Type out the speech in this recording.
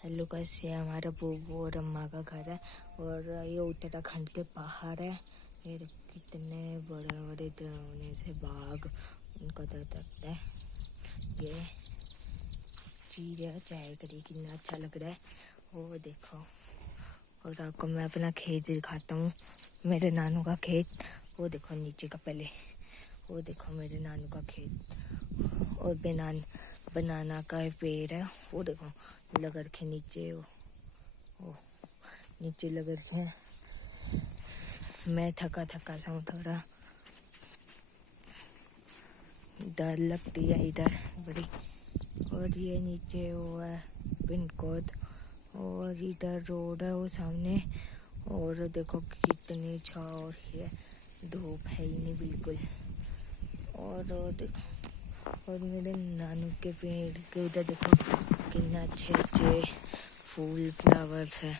Hello guys, ये हमारा बुबू और अम्मा का घर है और ये उत्तराखंड के पहाड़ है। ये कितने बड़े बड़े डरावने से बाघ उनको डर लगता है। ये चिड़िया चाय करी कितना अच्छा लग रहा है। वो देखो, और आपको मैं अपना खेत दिखाता हूँ, मेरे नानू का खेत। वो देखो नीचे का, पहले वो देखो मेरे नानू का खेत और बनाना का पेड़ है। वो देखो लगर के नीचे, वो नीचे लगर के। मैं थका सा हूँ थोड़ा, डर लगती है इधर बड़ी। और ये नीचे वो है पिन कोड, और इधर रोड है वो सामने। और देखो कितनी छाव हो रही है, धूप है ही नहीं बिल्कुल। और वो देखो, और मेरे नानू के पेड़ के उधर देखो कितने अच्छे अच्छे फूल फ्लावर्स है।